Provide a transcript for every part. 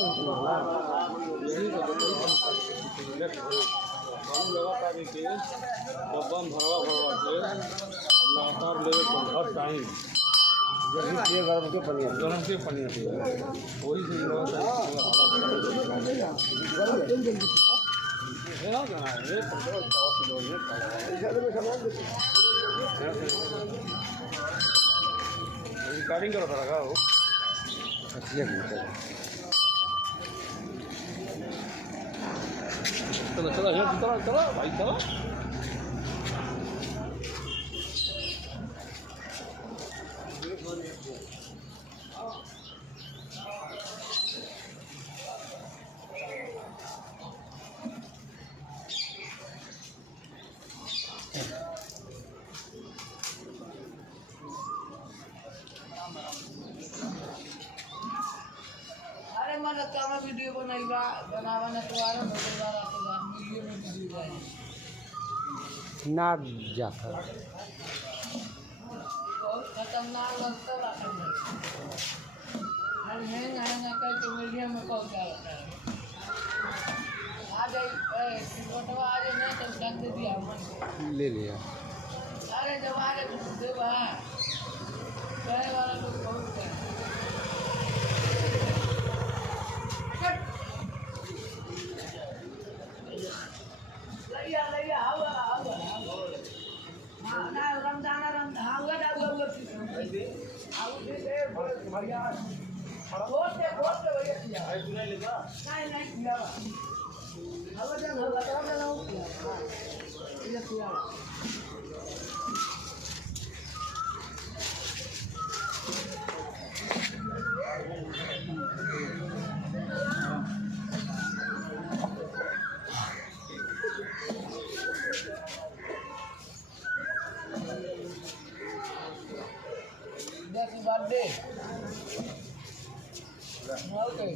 लगातार ले हर टाइम गरम के पनिया वही रिकॉर्डिंग करो था हो चलो चलो चलो चलो भाई चलो अरे मतलब क्या वीडियो बनाएगा बनावाना तो आ रहा वीडियो में वीडियो जाए ना जाता बहुत खतरनाक लगता है हर हैंग करके मीडिया में कौन क्या होता है आ जाए फोटो आ जाए नहीं तो ढंग दे दिया ले लिया। अरे जब आ रहे देवा कहे वाला लोग बहुत है लैया आवा हां ना रमजान आवा बढ़िया बहुत बढ़िया किया नहीं किया आवा जा लगा ना ये किया birthday. Okay.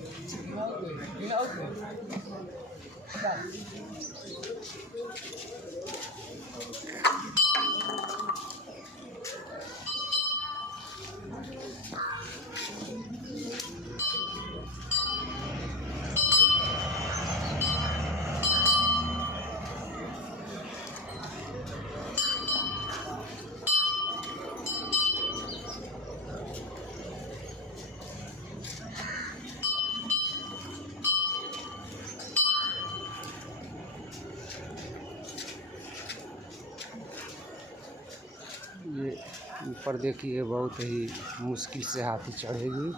ये ऊपर देखिए बहुत ही मुश्किल से हाथी चढ़ेगी।